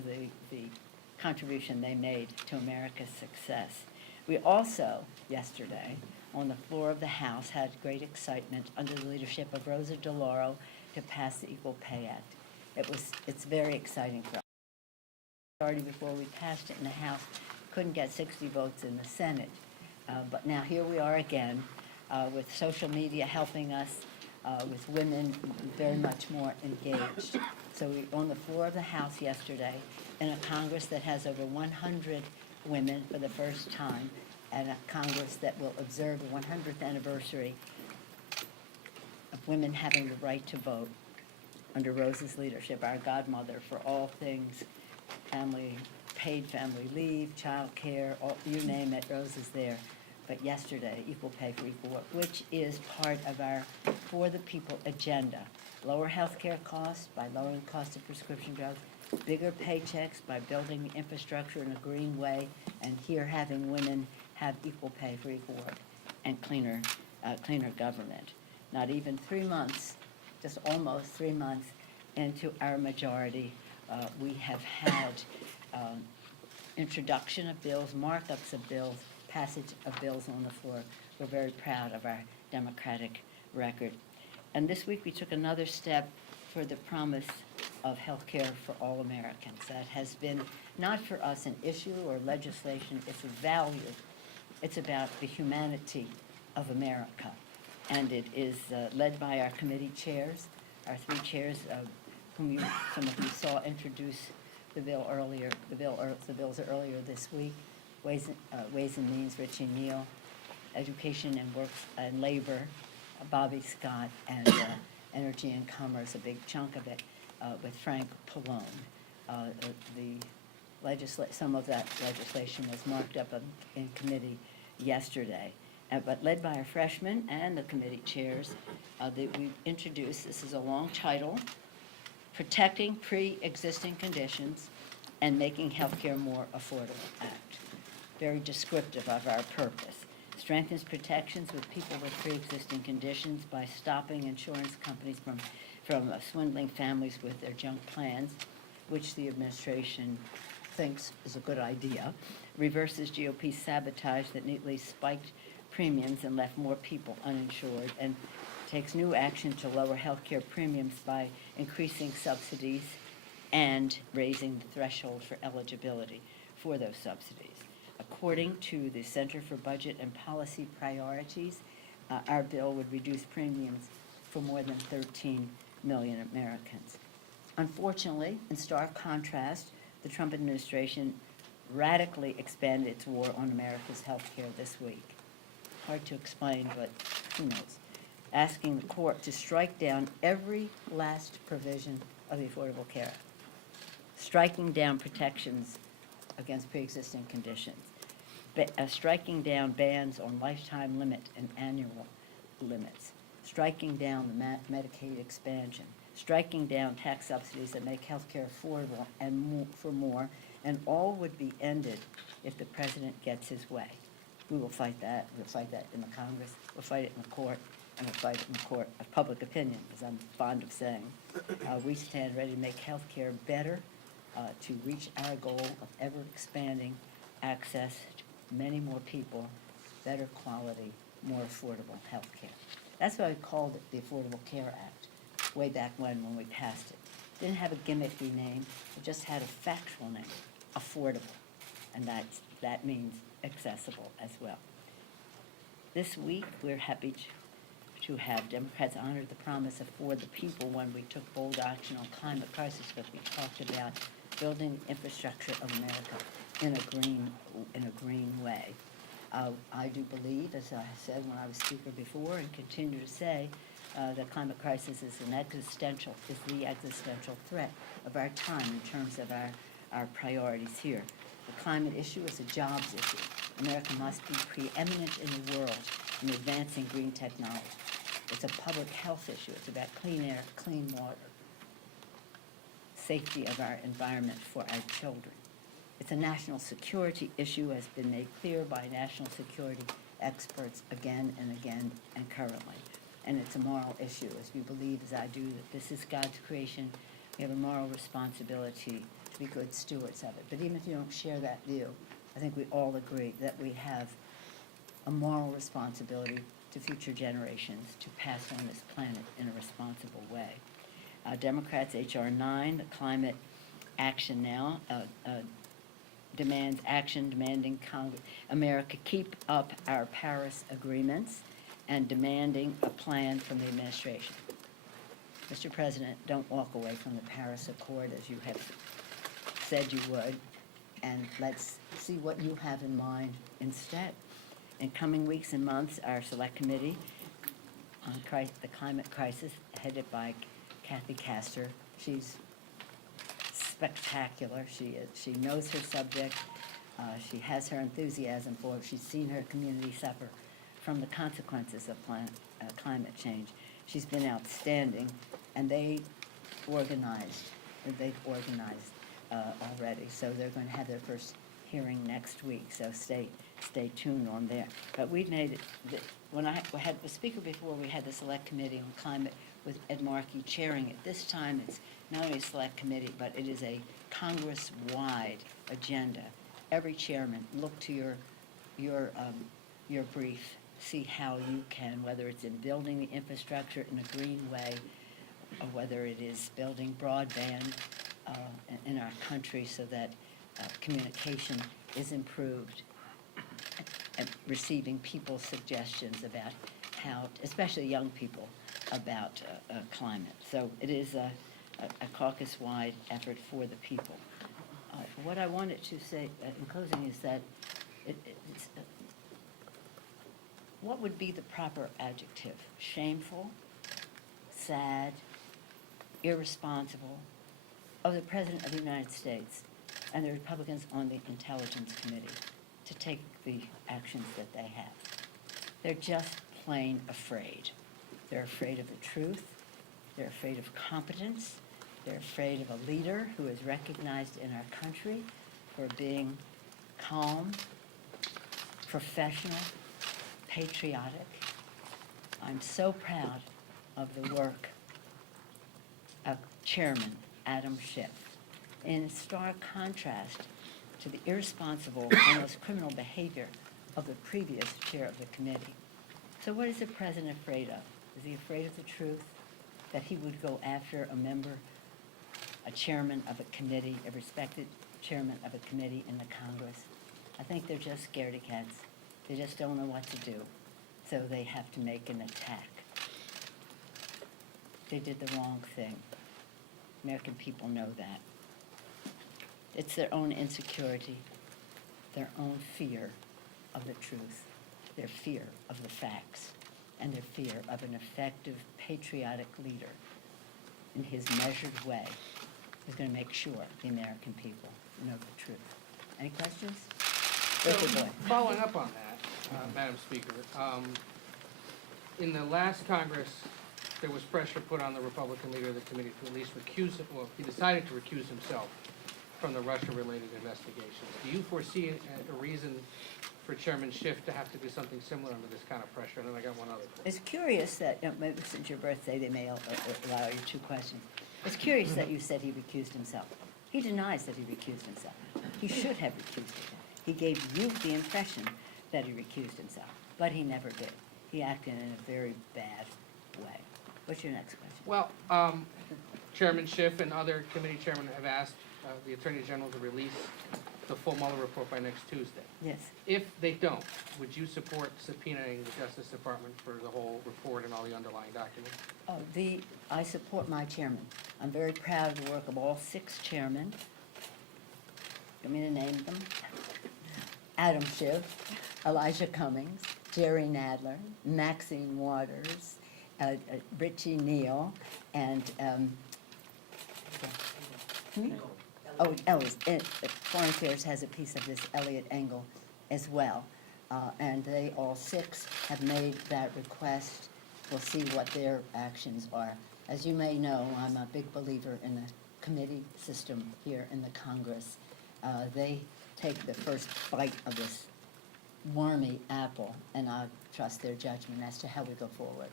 the contribution they made to America's success. We also, yesterday, on the floor of the House, had great excitement under the leadership of Rosa DeLauro to pass the Equal Pay Act. It's very exciting for us. Already before we passed it in the House, couldn't get 60 votes in the Senate. But now here we are again with social media helping us, with women very much more engaged. So we on the floor of the House yesterday in a Congress that has over 100 women for the first time, and a Congress that will observe the 100th anniversary of women having the right to vote under Rosa's leadership, our godmother for all things family, paid family leave, child care, you name it, Rosa's there. But yesterday, equal pay for equal work, which is part of our For the People agenda. Lower health care costs by lowering the cost of prescription drugs, bigger paychecks by building the infrastructure in a green way, and here having women have equal pay for equal work and cleaner government. Not even 3 months, just almost 3 months into our majority, we have had introduction of bills, markups of bills, passage of bills on the floor. We're very proud of our democratic record. And this week we took another step for the promise of health care for all Americans. That has been not for us an issue or legislation, it's a value. It's about the humanity of America. And it is led by our committee chairs, our 3 chairs, whom some of you saw introduce the bills earlier this week. Ways and Means, Richie Neal, Education and Work and Labor, Bobby Scott, and Energy and Commerce, a big chunk of it, with Frank Pallone. Some of that legislation was marked up in committee yesterday. But led by our freshmen and the committee chairs, we introduced, this is a long title, Protecting Pre-Existing Conditions and Making Healthcare More Affordable Act. Very descriptive of our purpose. Strengthens protections with people with pre-existing conditions by stopping insurance companies from swindling families with their junk plans, which the administration thinks is a good idea. Reverses GOP sabotage that neatly spiked premiums and left more people uninsured, and takes new action to lower health care premiums by increasing subsidies and raising the threshold for eligibility for those subsidies. According to the Center for Budget and Policy Priorities, our bill would reduce premiums for more than 13 million Americans. Unfortunately, in stark contrast, the Trump administration radically expanded its war on America's health care this week. Hard to explain, but who knows? Asking the court to strike down every last provision of the Affordable Care Act, striking down protections against pre-existing conditions, striking down bans on lifetime limit and annual limits, striking down the Medicaid expansion, striking down tax subsidies that make health care affordable and for more, and all would be ended if the president gets his way. We will fight that. We'll fight that in the Congress. We'll fight it in the court. And we'll fight it in the court of public opinion, as I'm fond of saying. We stand ready to make health care better, to reach our goal of ever-expanding access to many more people, better quality, more affordable health care. That's why we called it the Affordable Care Act way back when we passed it. It didn't have a gimmicky name. It just had a factual name, affordable. And that means accessible as well. This week, we're happy to have Democrats honor the promise of For the People when we took bold action on climate crisis, but we talked about building infrastructure of America in a green way. I do believe, as I said when I was speaker before and continue to say, the climate crisis is the existential threat of our time in terms of our priorities here. The climate issue is a jobs issue. America must be preeminent in the world in advancing green technology. It's a public health issue. It's about clean air, clean water, safety of our environment for our children. It's a national security issue, has been made clear by national security experts again and again and currently. And it's a moral issue, as we believe, as I do, that this is God's creation. We have a moral responsibility to be good stewards of it. But even if you don't share that view, I think we all agree that we have a moral responsibility to future generations to pass on this planet in a responsible way. Democrats, H.R. 9, the Climate Action Now, demands action demanding America keep up our Paris agreements and demanding a plan from the administration. Mr. President, don't walk away from the Paris Accord as you have said you would, and let's see what you have in mind instead. In coming weeks and months, our Select Committee on the Climate Crisis, headed by Kathy Castor, she's spectacular. She knows her subject. She has her enthusiasm for it. She's seen her community suffer from the consequences of climate change. She's been outstanding, and they've organized already. So they're going to have their first hearing next week. So stay tuned on there. But we've made it. When I had the speaker before, we had the Select Committee on Climate with Ed Markey chairing it. This time it's not only a Select Committee, but it is a Congress-wide agenda. Every chairman, look to your brief, see how you can, whether it's in building the infrastructure in a green way, or whether it is building broadband in our country so that communication is improved, and receiving people's suggestions about how, especially young people, about climate. So it is a caucus-wide effort for the people. What I wanted to say in closing is that what would be the proper adjective? Shameful, sad, irresponsible of the President of the United States and the Republicans on the Intelligence Committee to take the actions that they have. They're just plain afraid. They're afraid of the truth. They're afraid of competence. They're afraid of a leader who is recognized in our country for being calm, professional, patriotic. I'm so proud of the work of Chairman Adam Schiff, in stark contrast to the irresponsible, almost criminal behavior of the previous chair of the committee. So what is the president afraid of? Is he afraid of the truth? That he would go after a member, a chairman of a committee, a respected chairman of a committee in the Congress? I think they're just scaredy cats. They just don't know what to do, so they have to make an attack. They did the wrong thing. American people know that. It's their own insecurity, their own fear of the truth, their fear of the facts, and their fear of an effective, patriotic leader in his measured way is going to make sure the American people know the truth. Any questions? So, following up on that, Madam Speaker, in the last Congress, there was pressure put on the Republican leader of the committee to at least recuse, well, he decided to recuse himself from the Russia-related investigations. Do you foresee a reason for Chairman Schiff to have to do something similar under this kind of pressure? And then I got one other question. It's curious that, maybe since your birthday, they may allow you 2 questions. It's curious that you said he recused himself. He denies that he recused himself. He should have recused himself. He gave you the impression that he recused himself, but he never did. He acted in a very bad way. What's your next question? Well, Chairman Schiff and other committee chairmen have asked the Attorney General to release the full Mueller report by next Tuesday. Yes. If they don't, would you support subpoenaing the Justice Department for the whole report and all the underlying documents? I support my chairman. I'm very proud of the work of all 6 chairmen. You want me to name them? Adam Schiff, Elijah Cummings, Jerry Nadler, Maxine Waters, Richie Neal, and Ellis. Foreign Affairs has a piece of this, Elliot Engel, as well. And they all 6 have made that request. We'll see what their actions are. As you may know, I'm a big believer in the committee system here in the Congress. They take the first bite of this wormy apple, and I trust their judgment as to how we go forward.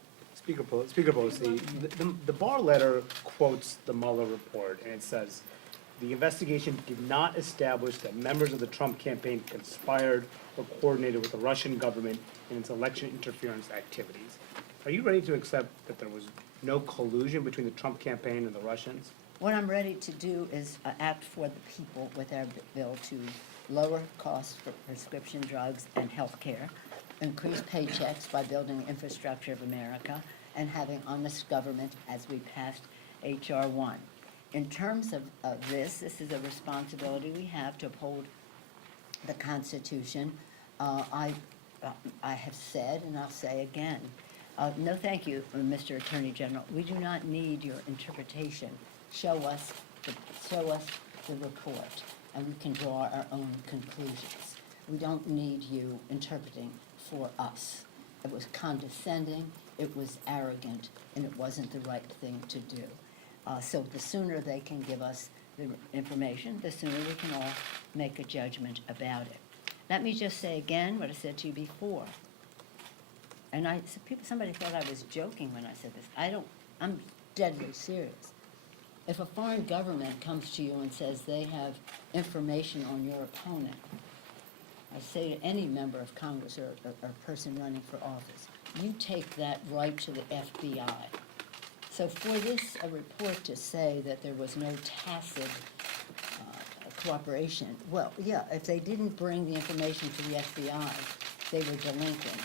Speaker Pelosi, the Barr letter quotes the Mueller report, and it says, "The investigation did not establish that members of the Trump campaign conspired or coordinated with the Russian government in its election interference activities." Are you ready to accept that there was no collusion between the Trump campaign and the Russians? What I'm ready to do is act for the people with our bill to lower costs for prescription drugs and health care, increase paychecks by building the infrastructure of America, and having honest government as we passed H.R. 1. In terms of this is a responsibility we have to uphold the Constitution. I have said, and I'll say again, no thank you, Mr. Attorney General. We do not need your interpretation. Show us the report, and we can draw our own conclusions. We don't need you interpreting for us. It was condescending, it was arrogant, and it wasn't the right thing to do. So the sooner they can give us the information, the sooner we can all make a judgment about it. Let me just say again what I said to you before. And somebody thought I was joking when I said this. I'm deadly serious. If a foreign government comes to you and says they have information on your opponent, I say to any member of Congress or person running for office, you take that right to the FBI. So for this a report to say that there was no tacit cooperation, well, yeah, if they didn't bring the information to the FBI, they were delinquent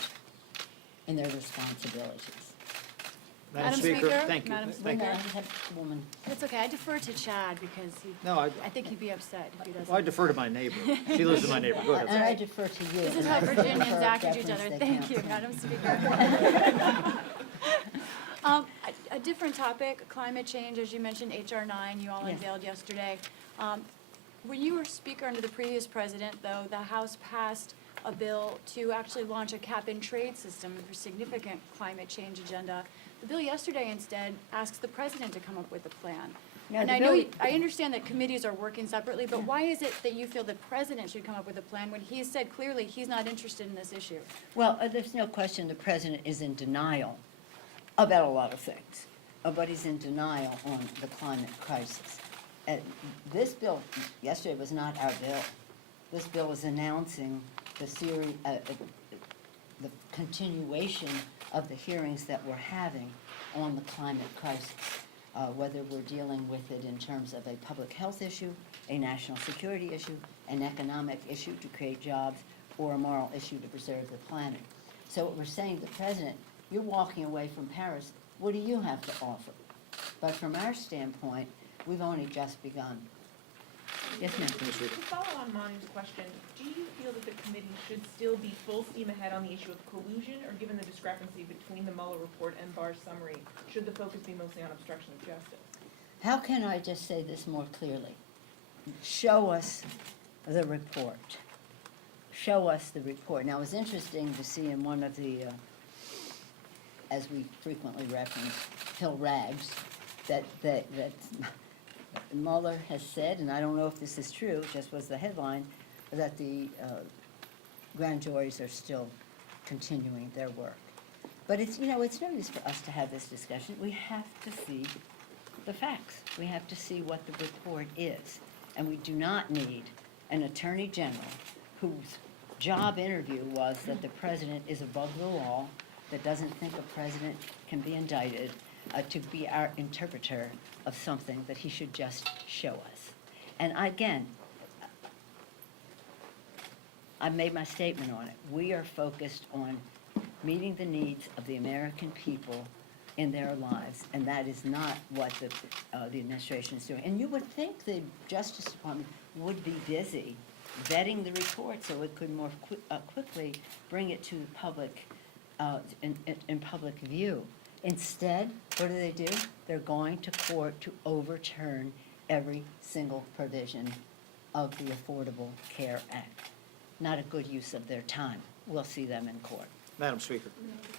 in their responsibilities. Madam Speaker, thank you. Madam Thank Speaker. Woman. It's okay, I defer to Chad because No, I think he'd be upset if he doesn't. Well, I defer to my neighbor. She lives with my neighbor. Go And ahead. I defer to you. This is and how I prefer Virginians act with each deference other. they Thank count you, to. Madam Speaker. A different topic, climate change, as you mentioned, H.R. 9, you all Yes. unveiled yesterday. When you were Speaker under the previous president, though, the House passed a bill to actually launch a cap-and-trade system for significant climate change agenda. The bill yesterday instead asks the president to come up with a plan. No, And the I know, bill- I understand that committees are working separately, but why is it that you feel the president should come up with a plan when he said clearly he's not interested in this issue? Well, there's no question the president is in denial about a lot of things, but he's in denial on the climate crisis. This bill, yesterday was not our bill. This bill is announcing the series, the continuation of the hearings that we're having on the climate crisis, whether we're dealing with it in terms of a public health issue, a national security issue, an economic issue to create jobs, or a moral issue to preserve the planet. So what we're saying to the president, you're walking away from Paris, what do you have to offer? But from our standpoint, we've only just begun. Yes, ma'am. To follow on Manu's question, do you feel that the committee should still be full steam ahead on the issue of collusion, or given the discrepancy between the Mueller report and Barr's summary, should the focus be mostly on obstruction of justice? How can I just say this more clearly? Show us the report. Show us the report. Now, it was interesting to see in one of the, as we frequently reference, Hill Rags, that Mueller has said, and I don't know if this is true, it just was the headline, that the grand juries are still continuing their work. But it's no use for us to have this discussion. We have to see the facts. We have to see what the report is. And we do not need an attorney general whose job interview was that the president is above the law, that doesn't think a president can be indicted, to be our interpreter of something that he should just show us. And again, I've made my statement on it. We are focused on meeting the needs of the American people in their lives, and that is not what the administration is doing. And you would think the Justice Department would be busy vetting the report so it could more quickly bring it to the public, in public view. Instead, what do? They're going to court to overturn every single provision of the Affordable Care Act. Not a good use of their time. We'll see them in court. Madam Speaker,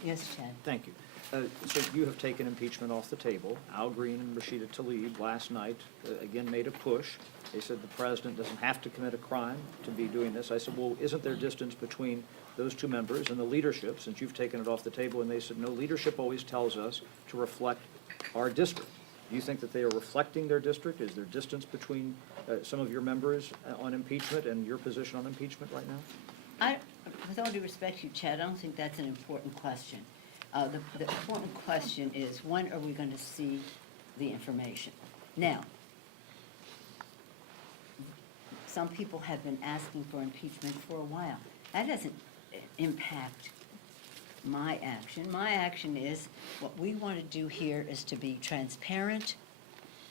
Yes, Chad? thank you. So you have taken impeachment off the table. Al Green and Rashida Tlaib last night, again, made a push. They said the president doesn't have to commit a crime to be doing this. I said, well, isn't there distance between those two members and the leadership, since you've taken it off the table? And they said, no, leadership always tells us to reflect our district. Do you think that they are reflecting their district? Is there distance between some of your members on impeachment and your position on impeachment right now? With all due respect to you, Chad, I don't think that's an important question. The important question is, when are we going to see the information? Now, some people have been asking for impeachment for a while. That doesn't impact my action. My action is, what we want to do here is to be transparent,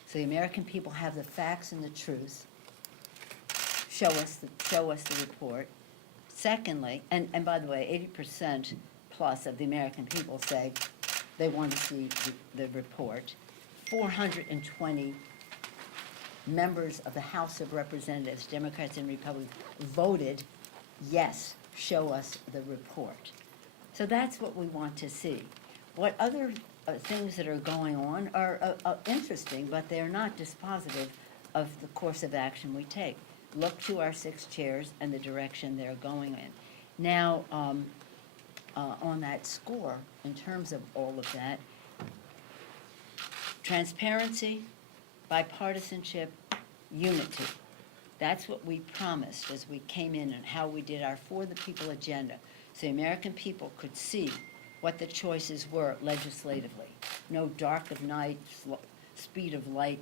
so the American people have the facts and the truth. Show us the report. Secondly, and by the way, 80% plus of the American people say they want to see the report. 420 members of the House of Representatives, Democrats and Republicans, voted yes, show us the report. So that's what we want to see. What other things that are going on are interesting, but they're not dispositive of the course of action we take. Look to our 6 chairs and the direction they're going in. Now, on that score, in terms of all of that, transparency, bipartisanship, unity. That's what we promised as we came in and how we did our For the People agenda, so the American people could see what the choices were legislatively. No dark of night, speed of light,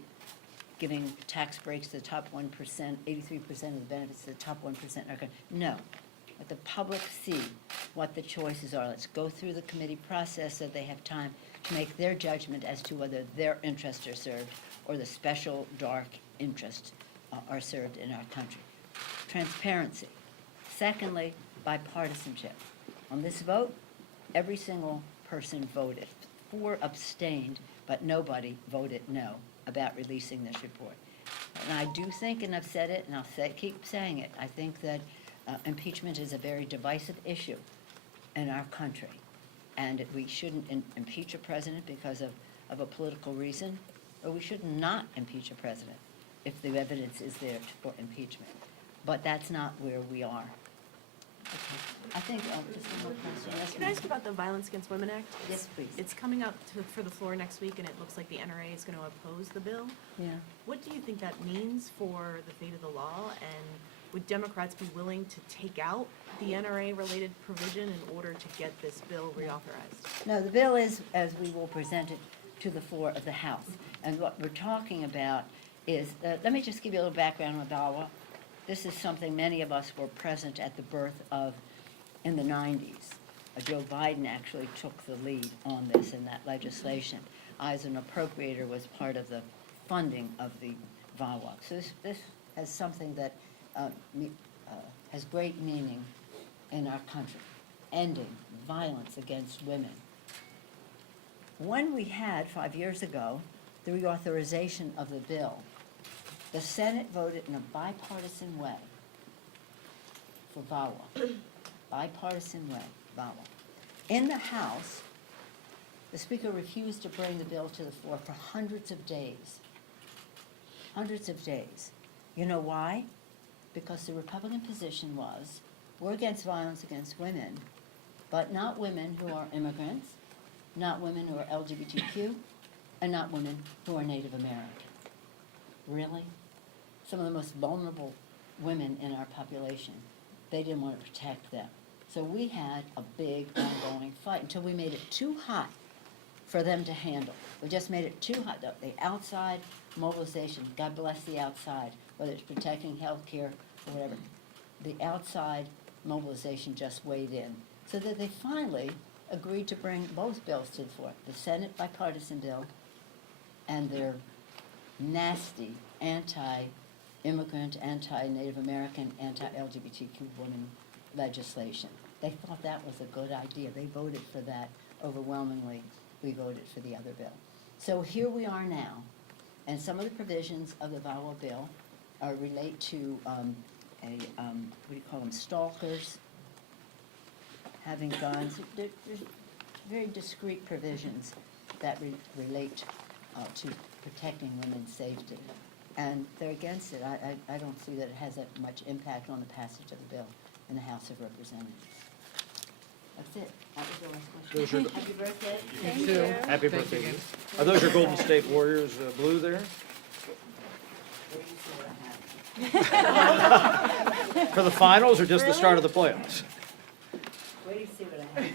giving tax breaks to the top 1%, 83% of the benefits to the top 1%. No. Let the public see what the choices are. Let's go through the committee process so they have time to make their judgment as to whether their interests are served or the special dark interests are served in our country. Transparency. Secondly, bipartisanship. On this vote, every single person voted. 4 abstained, but nobody voted no about releasing this report. And I do think, and I've said it, and I'll keep saying it, I think that impeachment is a very divisive issue in our country. And we shouldn't impeach a president because of a political reason, or we should not impeach a president if the evidence is there for impeachment. But that's not where we are. Okay. I think, just one more question. Yes, Can I ask about the Violence Against Women Act? Yes, please. It's coming up for the floor next week, and it looks like the NRA is going to oppose the bill. Yeah. What do you think that means for the fate of the law, and would Democrats be willing to take out the NRA-related provision in order to get this bill reauthorized? No, the bill is, as we will present it to the floor of the House. And what we're talking about is, let me just give you a little background on VAWA. This is something many of us were present at the birth of in the 90s. Joe Biden actually took the lead on this in that legislation. I, as an appropriator, was part of the funding of the VAWA. So this has something that has great meaning in our country, ending violence against women. When we had, 5 years ago, the reauthorization of the bill, the Senate voted in a bipartisan way for VAWA. Bipartisan way, VAWA. In the House, the Speaker refused to bring the bill to the floor for hundreds of days. Hundreds of days. You know why? Because the Republican position was, we're against violence against women, but not women who are immigrants, not women who are LGBTQ, and not women who are Native American. Really? Some of the most vulnerable women in our population. They didn't want to protect them. So we had a big ongoing fight until we made it too hot for them to handle. We just made it too hot. The outside mobilization, God bless the outside, whether it's protecting health care or whatever, the outside mobilization just weighed in. So that they finally agreed to bring both bills to the floor, the Senate bipartisan bill and their nasty anti-immigrant, anti-Native American, anti-LGBTQ women legislation. They thought that was a good idea. They voted for that overwhelmingly. We voted for the other bill. So here we are now, and some of the provisions of the VAWA bill relate to what do you call them, stalkers, having guns. very discrete provisions that relate to protecting women's safety. And they're against it. I don't see that it has that much impact on the passage of the bill in the House of Representatives. That's it. That was your last Those question. are Happy birthday. Thank too. you. Happy Thank you birthday. again. Are those your Golden State Warriors blue there? Where do you see what I have? For the finals or just the start of the playoffs? Where do you see what I have?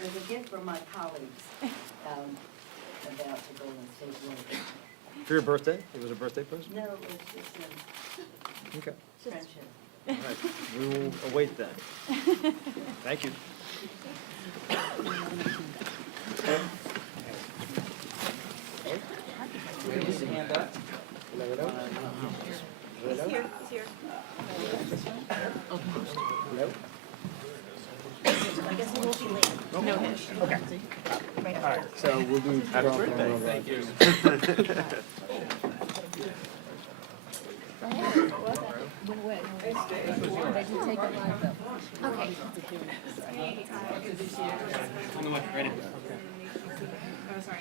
It was a gift from my colleagues about the Golden State Warriors. For your birthday? It was a birthday present? No, it's just Okay. a friendship. All right. We will await that. Thank you. He's here, he's here. I guess he won't be late. No, All right, so we'll do. Happy birthday. Thank you. Oh, sorry.